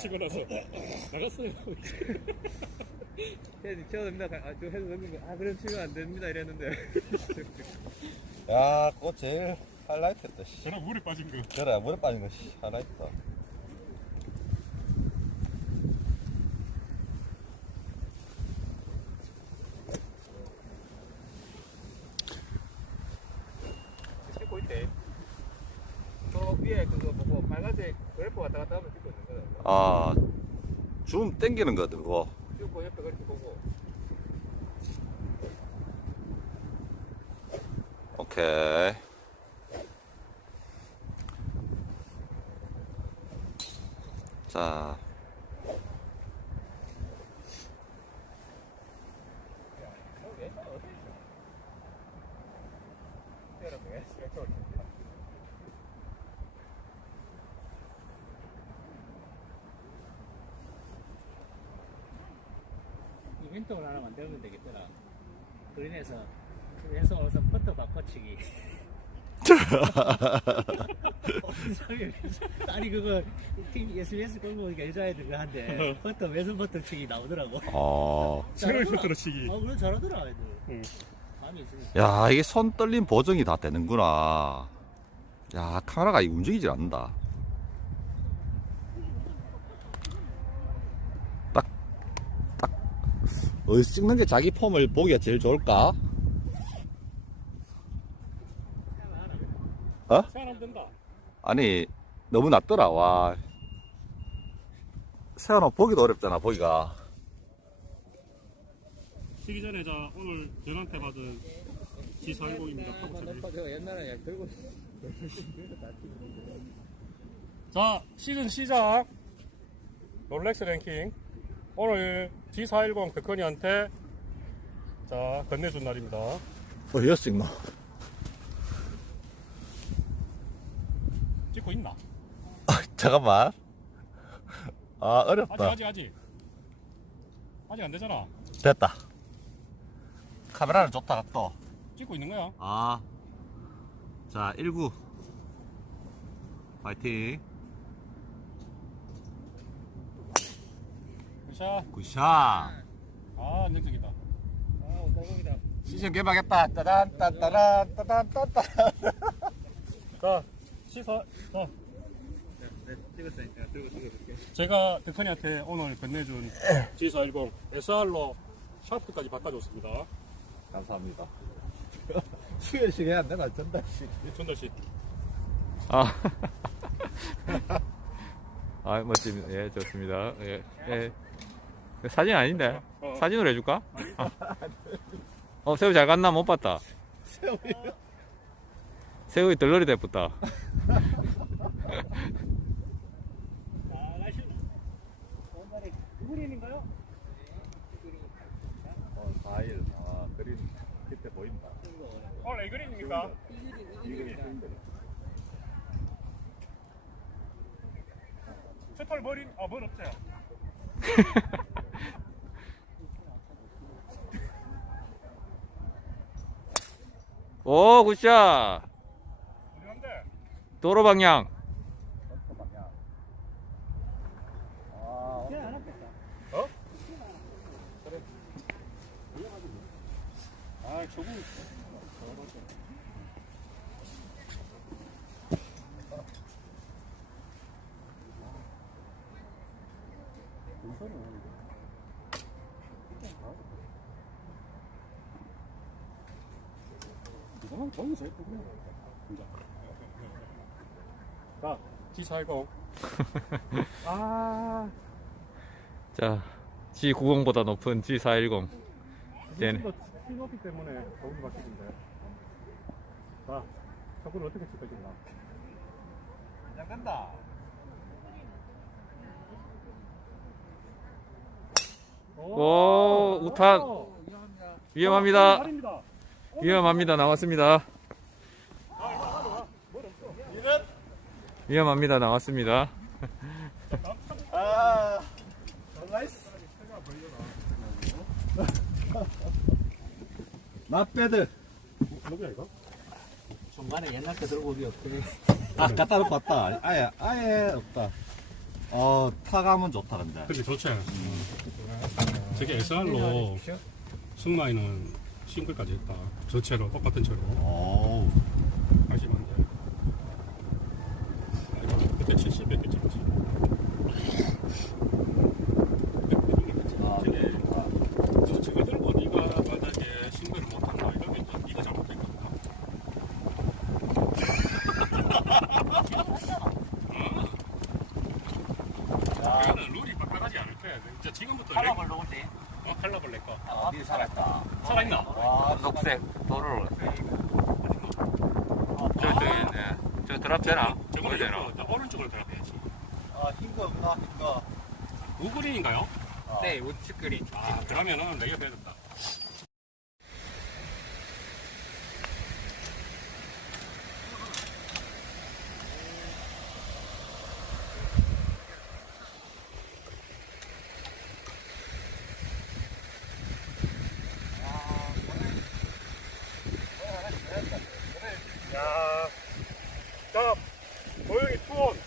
치고 나서 나갔어요. 해도 치워됩니다 아, 저 해도 넘긴 거아 그럼 치면 안 됩니다 이랬는데 야, 그거 제일 하이라이트였다, 씨. 저랑 물에 빠진 거. 그래, 물에 빠진 거, 씨. 하이라이트다. 찍고 있대 저 위에 그거 보고 빨간색 그래프 왔다 갔다 하면 아, 줌 땡기는 거든, 그거. 찍고 옆에 오케이. 자, 어, 얘가 어디 있어? 여러분, 왜 이렇게 올렸냐? 이벤트를 하나 만들면 되겠더라. 그린에서 그래서 어서 바꿔치기. 아니 그거 팀 SBS 끌고 오니까 여자애들 그거 한데 퍼터 왼손 퍼터 치기 나오더라고. 어. 새로운 필터로 치기. 어 그래 잘하더라 애들. 응. 야, 이게 손 떨림 보정이 다 되는구나. 야, 카메라가 이 움직이질 않는다. 딱, 딱, 어디서 찍는 게 자기 폼을 보기가 제일 좋을까? 어? 아니, 너무 낮더라, 와. 세워놓 보기도 어렵잖아, 보기가. 치기 전에 자 오늘 전한테 받은 G410입니다. 타고 차기. 저 옛날에 약 들고 자 시즌 시작. 롤렉스 랭킹. 오늘 G410 백커니한테 자 건네준 날입니다. 어, 여섯 뭐. 찍고 있나? 잠깐만. 아, 아직 어렵다. 아직 아직. 아직 안 되잖아. 됐다. 카메라는 좋다, 또. 찍고 있는 거야. 아. 자, 19. 파이팅. 굿샷. 굿샷. 아 안정적이다. 아. 시즌 개막했다. 따단, 따따란, 따단, 따따. 자 시사. 자 네, 찍었으니까 들고 찍어볼게. 제가 백커니한테 오늘 건네준 G410 SR로 샤프트까지 바꿔줬습니다. 감사합니다. 수혈식 해야 되나, 전달식. 전달씨. 아. 아, 멋집니다. 예, 좋습니다. 예, 예. 사진 아닌데? 어. 사진으로 해줄까? 어, 새우 잘 갔나? 못 봤다. 새우. 새우이 덜러리 됐다. 아 날씨 오늘이 그린인가요? 어, 과일. 아, 그림. 그때 보인다. 어 레그린입니까? 최털 머리 아뭘 없어요. 오, 굿샷! 도로 방향. 안 왔겠다. 아 저거 이거만 거의 제일. 진짜. 자, G410. 아, 자, G90보다 높은 G410. 네. 이거 스피너피 때문에 거기 막히던데. 자, 저걸 어떻게 칠 것인가? 시작된다. 오, 우탄. 위험합니다. 발입니다. 위험합니다. 나왔습니다. 위험합니다. 나왔습니다. 아, 나이스. 나빼드. 누구야 이거? 중간에 옛날 거 들고 우리 없대. 아, 갖다 놓고 왔다. 아예, 아예 없다. 어, 타감은 좋다, 근데. 근데 좋지. 저게 SR로 승마이는 싱글까지 했다. 저 채로 똑같은 채로 오. 80만 대. 아, 그때 70몇 개 찍었지. 아, 룰이 않을 거야. 이제 지금부터 레- 칼라볼 로고지. 어, 칼라볼 내거 아, 니 살았다. 살아있나? 와 녹색 도로로 저기 네. 저 드랍 되나? 저거 되나? 오른쪽으로 들어가야지. 아, 흰거 없나, 흰거. 우그린인가요? 네 우측 그린 아 그러면은 내가 배웠다. 야, 자, 고영이 투원.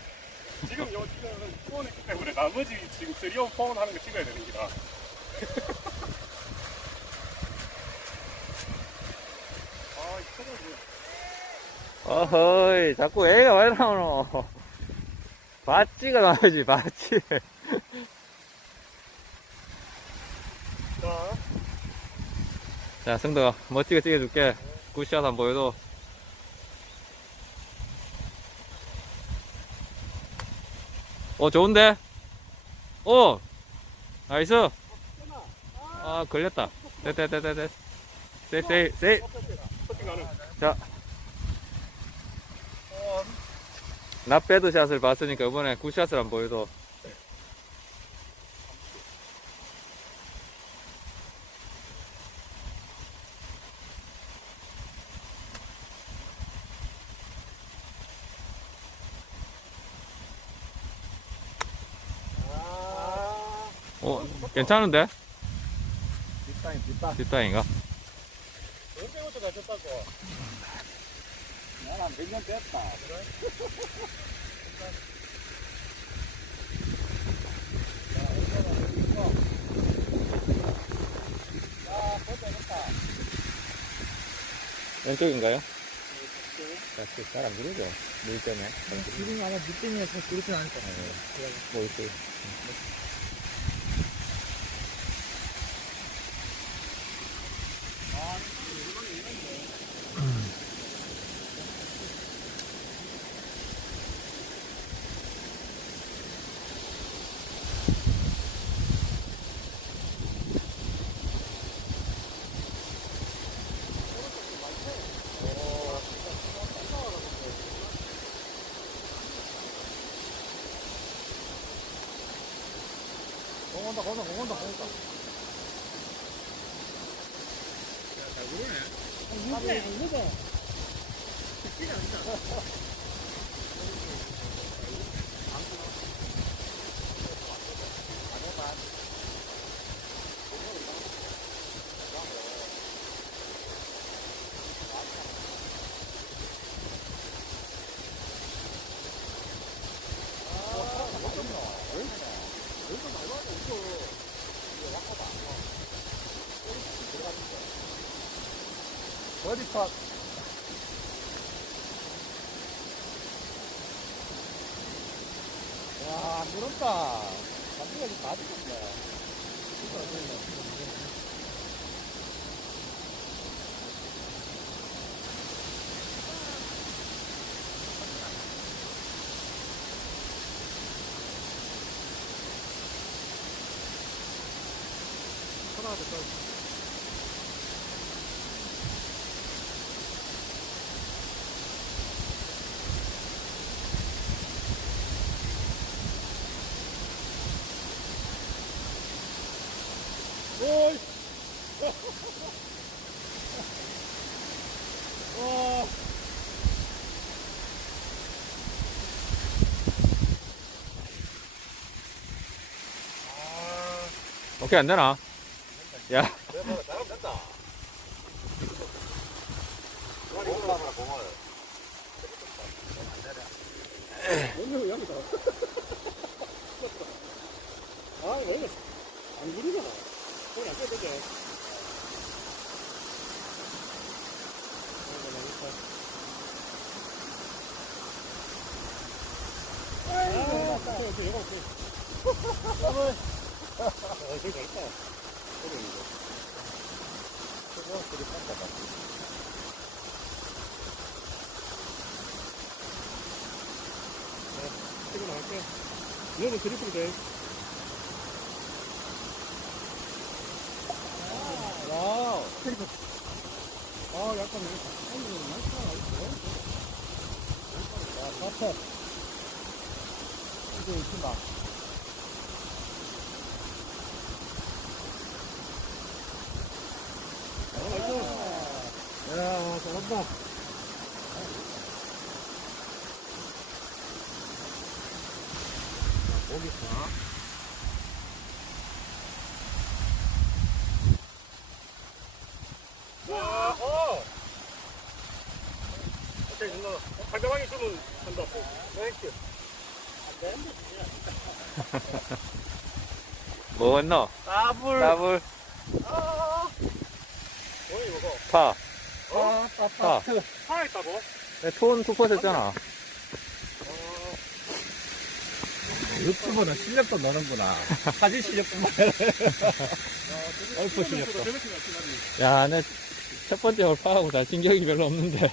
지금 요 지금 투원했기 때문에 나머지 지금 쓰리온 포원 하는 거 찍어야 되는 기다. 아, 이 차가 뭐. 어허이 자꾸 애가 왜 나오노? 바찌가 나오지 바찌 자, 자 승덕아 멋지게 찍어줄게. 굿샷 한번 보여도 어 좋은데? 오 나이스! 아 걸렸다. 됐다 됐다 됐다 세이 세이 세이 커팅하는. 나 빼드 샷을 봤으니까 이번에 굿샷을 한번 보여도 어 괜찮은데? 뒷땅이 뒷땅. 뒷땅인가? 언제부터 잘 쳤다고? 나랑 100년 됐다. 왼쪽인가요? 잘안 부르죠? 물 때문에 지금 아마 밑에서 그렇진 않을 거야. 뭐 이렇게 공 온다, 공 온다, 공 온다, 공 온다. 어디 파 감기가 지금 다 죽었네. 오이! 오케이 안 되나? 야. 아, 왜안 그리잖아. 그건 안 돼. 아, 오케이, 오케 이, 이거 오케이. 어, 되게 잘했다. 그래, 이거. 네, 치고 나갈게. 너는 드리플 돼. 와우. 아, 약간 야, 파터. 이제 있습니 나이스. 야, 잘한다. 와, 어. 오케이, 끝나. 상대방이 주면 한다. 땡큐. 뭐 했노? 따블. 더블 뭐야, 이거? 파. 아, 파. 파 있다고? 투원 투퍼 했잖아. 유튜브는 실력도 넣는구나. 사진 실력뿐만 아니라. 얼프 실력도. 야, 내 첫 번째 홀 파하고 잘 신경이 별로 없는데.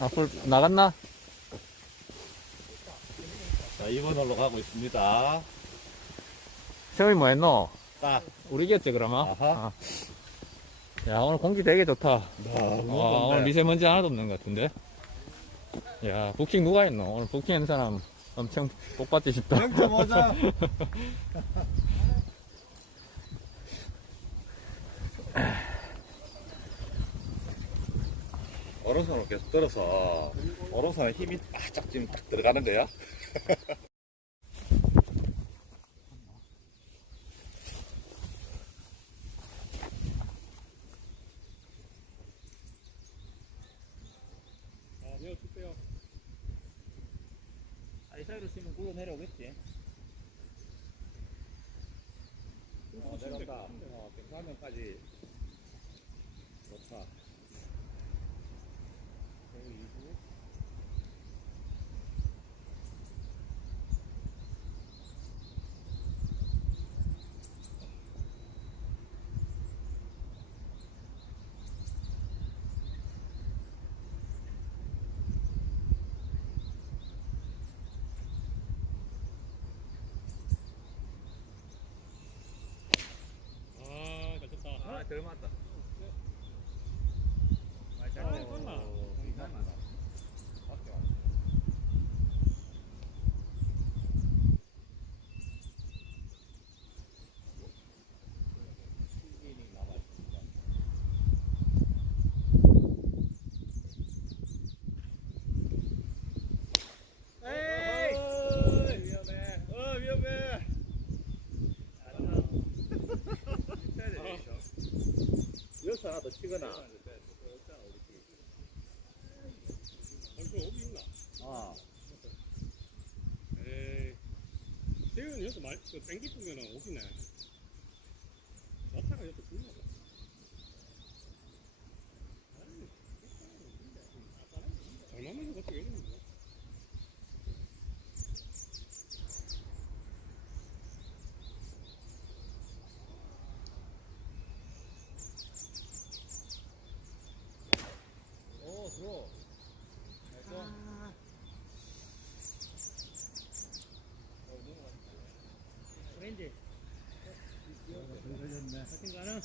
앞으로 나갔나? 자, 2번 홀로 가고 있습니다. 세월이 뭐 했노? 딱. 우리 겠지 그러면? 아하. 아. 야, 오늘 공기 되게 좋다. 와, 오늘 좋네. 미세먼지 하나도 없는 것 같은데? 야, 부킹 누가 했노? 오늘 부킹한 사람 엄청 복받지 싶다. 0.5점. 오른손을 계속 들어서 오른손에 힘이 바짝 지금 딱 들어가는데요. 아, 내가 주세요. 아이사이로 치면 굴러 내려오겠지. 어, 내려온다. 어, 104명까지 좋다. 여기 2부. 아, 잘 쳤다. 아, 덜 맞다. 아, 이거나. 이상하다. 밖에 왔 에이! 위험해. 어, 위험해. 여기서 하나 더 치거나. 얼굴 오기 있나? 아, 에이. 세윤이 여기서 말, 그 땡기 뿌면은 오기네. 나타가 여기서 불나. 잘 맞는 거 같아, 여기는. 오, 들어. 프렌즈. 같은 거는?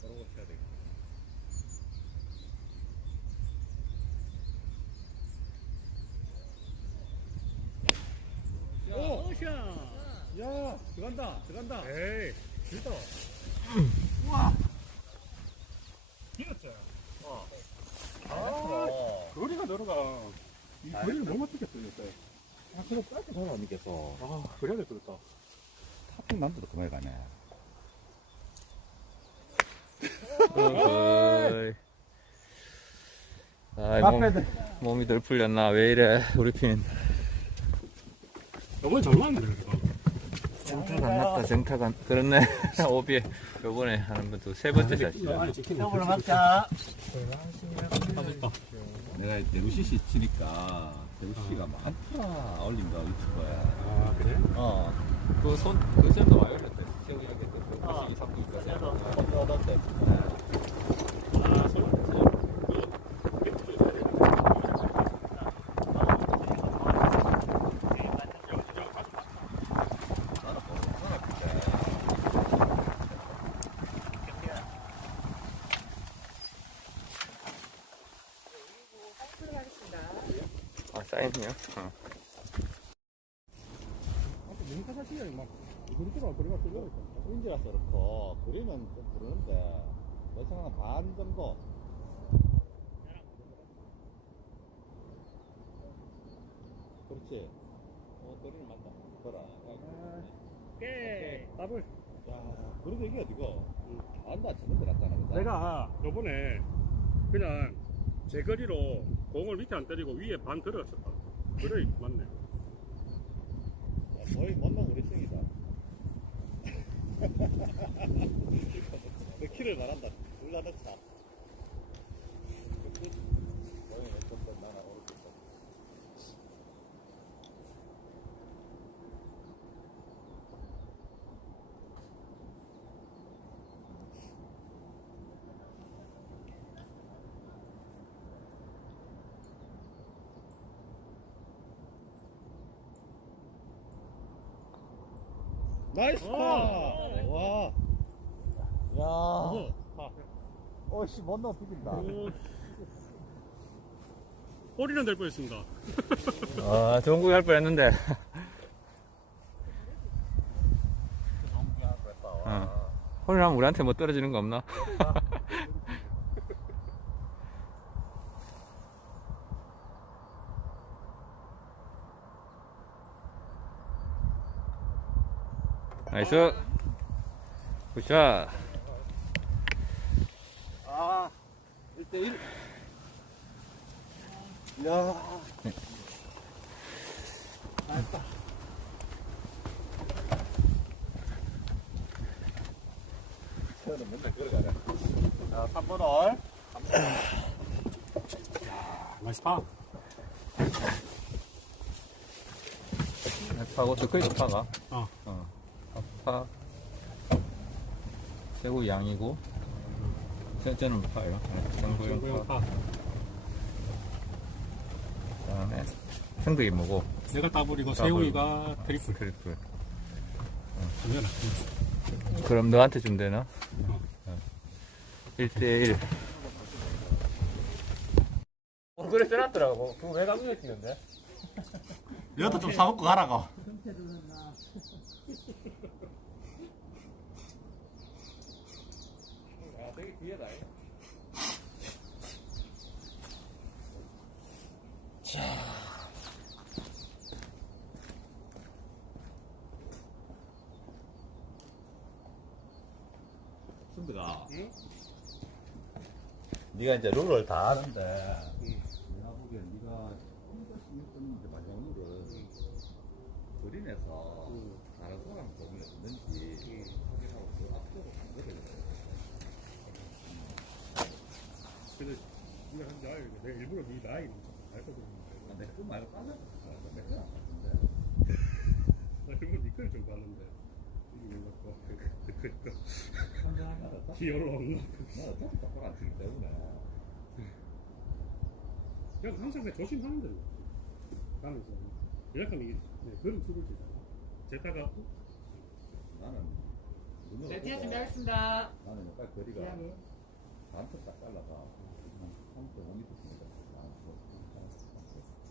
걸어고 쳐야 돼. 오! 오샤! 야, 들어간다, 들어간다. 에이, 길다. 길었죠? 어. 아, 거리가 늘어가. 이 아, 거리를 못 맞추겠어, 이제. 아, 그거 짧게 잘안 이겠어. 아 그래야 될것 같다 타핑 남들도 그만에 가네. 어이. 아이, 몸, 몸이 덜 풀렸나? 왜 이래, 우리 핀. 요번에 잘 맞네 그래도 정타가 안 났다, 정타가 안, 그렇네. 오비에, 요번에 하는 것도 세 번째 샷이야. 안에 찍히네 쪽으로 막자. 맞았다 내가 대구시시 치니까 대구시가 많더라. 올린다, 유튜브에. 아 그래? 어. 그 손, 그 쌤도 와요, 그때. 세우 이야기 때. 그 어. 거시기 잡고 있고, 쌤. 그래도. 어, 얻었대. 아 손. 그 밑으로 있어야 되는데. 아, 어. 링크 사시면 막 이리저리 거리가 뚫려 인지라서 그렇고, 그림은 좀 부르는데, 여성은 반 정도. 그렇지. 어, 거리는 맞다. 거라. 오케이 더블 야, 그래도 이게 어디고? 안다 치는 데 낫잖아. 그죠? 내가 요번에 그냥 제 거리로 공을 밑에 안 때리고 위에 반 들어갔었다 그래 맞네 야, 거의 못난 우리 승이다. 그 키를 말한다. 둘다 넣자. 그 끝. 거의 왼쪽 나나 오른쪽 거. 나이스 파! 와. 야. 어씨 못 넣어 비긴다. 오. 꼬리는 될 뻔했습니다 아, 좋은 구할 뻔 했는데. 어. 하면 우리한테 뭐 떨어지는 거 없나? 나이스. 굿샷. 아, 1대1. 야. 저는 맨날 걸어가네. 자, 3번 홀. 나이스 파 파고 스크린 파가. 어. 어. 파. 세구 양이고. 저, 저는 파예요. 네, 정구형 파. 파 그다음에 생득이 뭐고. 내가 더블. 세우이가 트리플 트리플. 주면은 그럼 너한테 좀 되나? 어. 1대1. 어, 그래 써놨더라고. 그거 왜 감명했는데? 여도 좀 사먹고 가라고. 뒤에다. 순드가. 응? 네가 이제 룰을 다 아는데. 응. 내가 보기엔 네가 혼자 신경 이제 마지막 룰은 그린에서 응. 다른 사람 공이 없는지 확인하고 그 앞쪽으로 간 거거든. 근데 네가 한 나이 내가 일부러 네 나이 알거든 아, 내가 그 말고 딴 사람 내가 그안 같은데. 나 일부러 네 거를 좀 봤는데. 뭔가 그니까. 나도 어차피 똑바로 안 치기 때문에. 그냥 항상 그냥 조심하면 돼 가면서. 약간 이게 네, 그런 수를 치잖아. 제타가 나는 눈으로 네, 보고 준비하겠습니다. 나는 약간 거리가 반쪽 딱 잘라서 한 3.5m 씁니다. 아, 뭐,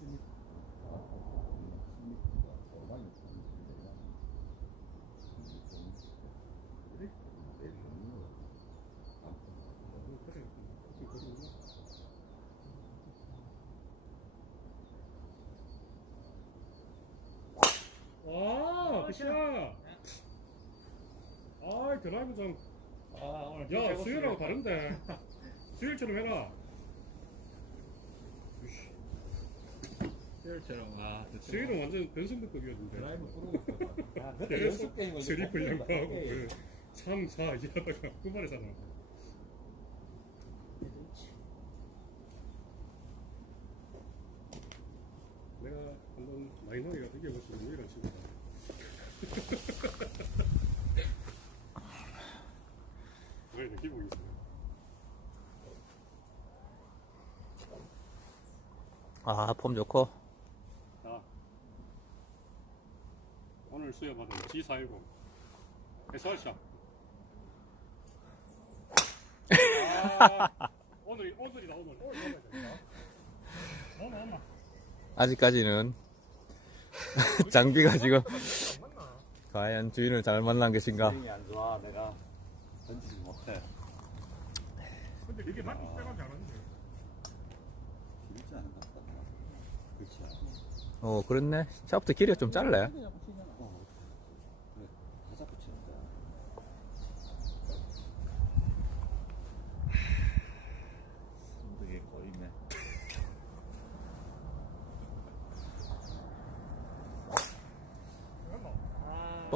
7m. 아, 10m가 얼마나 되는데, 그래? 내일 없는 거. 아무튼. 그래 지금 굿샷. 아, 드라이브 좀. 아, 오늘 야, 수율하고 다른데. 수율처럼 해라. 수율처럼 아, 수율은 완전 변승부급이었는데. 드라이브 부르고 야, 그때 계속 연습 게임을 양파하고 예. 그 3, 4 이하다가 그만이잖아. 내가 한번 마이너리가 이겨볼 수 있는 이런 친구다. 왜 느끼고 있어? 아, 폼 좋고. 자, 오늘 수여받은 G410 SR샷. 아, 오늘이 오늘이다 오늘. 오늘 먹어야 된다. 엄마 엄마. 아직까지는 장비가 지금 과연 주인을 잘 만난 것인가? 스윙이 안 좋아. 내가 던지지 못해. 근데 이게 맞기 시작하지 않았는데. 길지 않은 것 같다. 그렇지. 어, 그렇네. 샤프트 길이가 좀 짧네. 어, 그래. 다 잡고 치는 거야. 되게 거있네.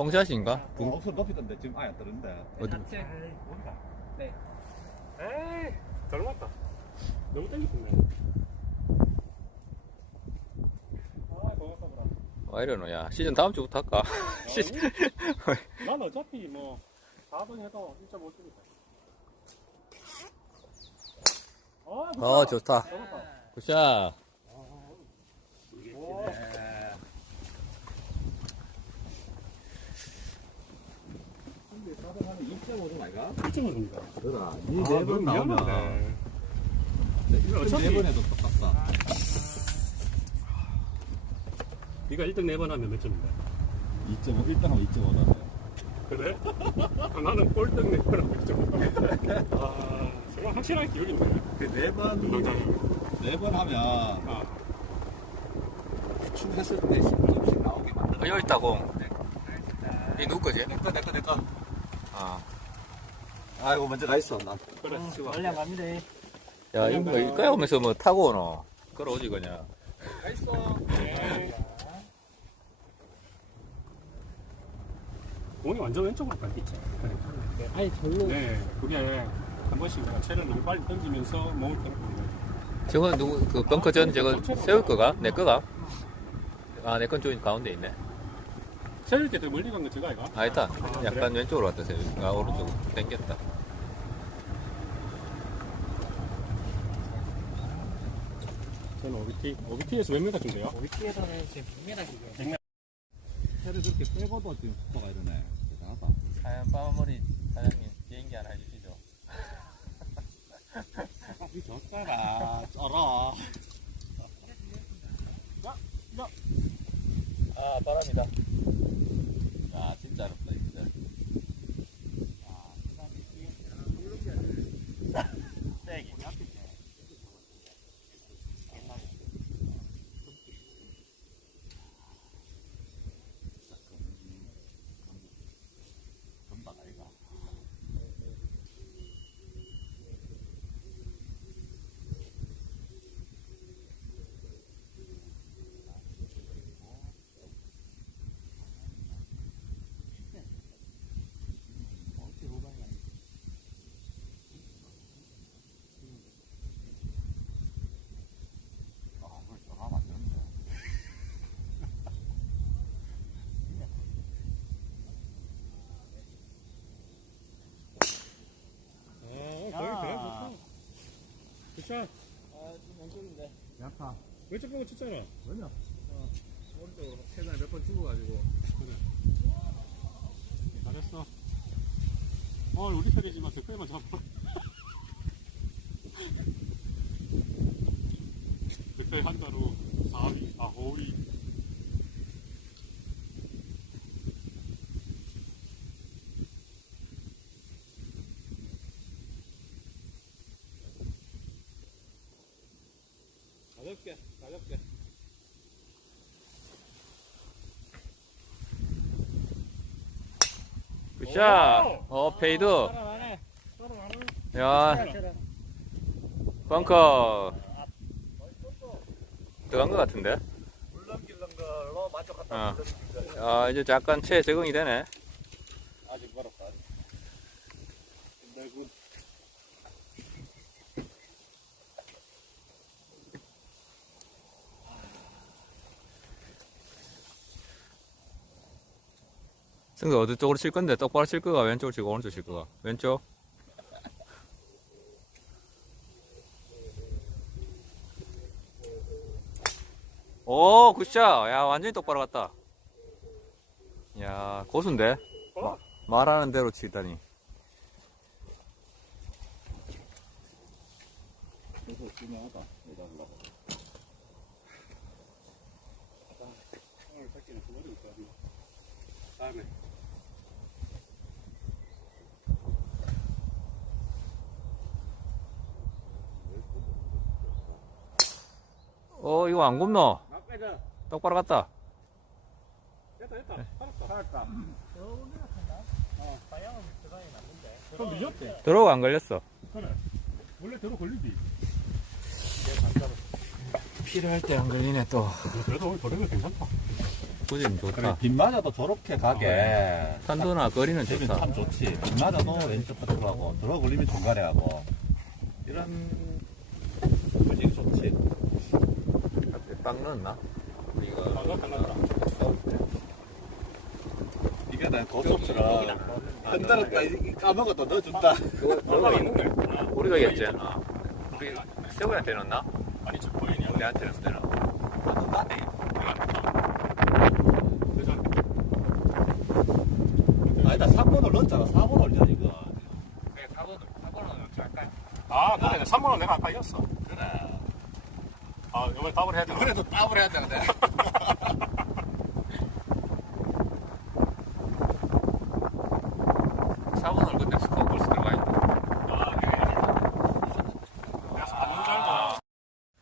뻥샷인가? 어, 없어 높이던데 지금 아예 안 뜨는데. 어디? 에이, 뭔가. 네. 에이, 젊었다. 너무 땡겼네. 아, 고맙다, 보라. 와 이러노 야 시즌 다음 주부터 할까? 시즌 난 어차피 뭐 4번 해도 1.5점이다. 아, 어 좋다 좋다. 굿샷 오, 근데 4번 하면 2.5점 아이가? 1.5점이다. 그러나 아, 이네번 나오면 이거 어차피 4번 해도 똑같다. 네가 1등 4번 하면 몇 점인데? 2.5, 1등 하면 2.5다. 그래? 아, 나는 꼴등 4번 하면 1.5. 아, 정말 확실하게 기억이 있네. 그4번 운동장에. 4번 하면 아, 축했을 때 10점씩 나오게 만들어. 어, 여기 있다 공이 누구 거지? 내꺼 내꺼 내꺼. 아. 아이고 먼저 가 있어. 난. 그래. 원래 갑니다. 야 이거 뭐 이거 오면서 뭐 타고 오노 걸어오지 그냥 가 있어. 네. 공이 완전 왼쪽으로 갔겠지. 아니 절로. 네, 그게 한 번씩 채를 너무 빨리 던지면서 몸을 끌어버리네. 저건 누구 그 벙커 전 저거 세울 거가? 내 거가? 아 내 건 좀 가운데 있네 채를 때더 멀리 간 거 제가 아이가? 아 일단 아, 약간 왼쪽으로 갔다 세우 아 오른쪽으로 당겼다 저는 OBT, OBT에서 몇 메가 좀 돼요? 위키에서는 지금 100m 기계. 채를 그렇게 빼고도 지금 속도가 이러네. 대단하다. 하얀 빠머리 사장님 비행기 하나 해주시죠 이 졌잖아. 쩔어. 아 바람이다 아 진짜 어렵다 진짜 세기 금방 아이가. 아, 그걸 전화하면 안 되는데. 어, 거의 그래. 좋다. 굿 샷. 아, 지금 왼쪽인데. 약파. 왼쪽 보고 쳤잖아. 뭐냐? 오른쪽으로 최근에 몇 번 죽어가지고 잘했어. 어, 우리 편이지만 댓글만 잡아. 그때 한 달 후 4위, 아, 5위. 가볍게 가볍게 굿 샷. 어, 페이드. 야. 벙커. 들어간 것 같은데? 물 넘기는 걸로 만족한다. 어. 아, 이제 약간 체에 적응이 되네. 아직 멀었다. 근데 그 승도 어디 쪽으로 칠 건데? 똑바로 칠 거가 왼쪽으로 치고 오른쪽 칠 거가? 왼쪽? 오, 굿샷. 야, 완전히 똑바로 갔다. 야, 고수인데? 어? 말하는 대로 치다니. 그. 다음에 어, 이거 안 굽노? 똑바로 갔다. 됐다 됐다. 살았다. 살았다. 좀 밀렸대. 들어가 안 걸렸어. 그래. 원래 대로 걸리지. 필요할 때 안 걸리네, 또. 그래도 오늘 거리가 괜찮다. 그래 좋다. 빗 맞아도 저렇게 가게 탄도나 거리는 좋다. 참 좋지 빗 맞아도 왼쪽 끝으로 들어 걸리면 중간에 하고 이런 분위기 좋지 빵 넣었나? 우리가 방금 달랐다. 이게 난 고속처럼 흔들었다 이- 까먹었다 넣어준다 우리가, 있- 우리가 했잖아. 우리 세우한테 넣었나? 아니 저 보이냐? 내한테. 아니다 3번을 넣었잖아 4번 올려 지금 그래, 4번, 4번은 할까요? 아 그래. 3번 원 내가 아까 이었어. 답을 해야 되나? 그래도 답을 해야 되는데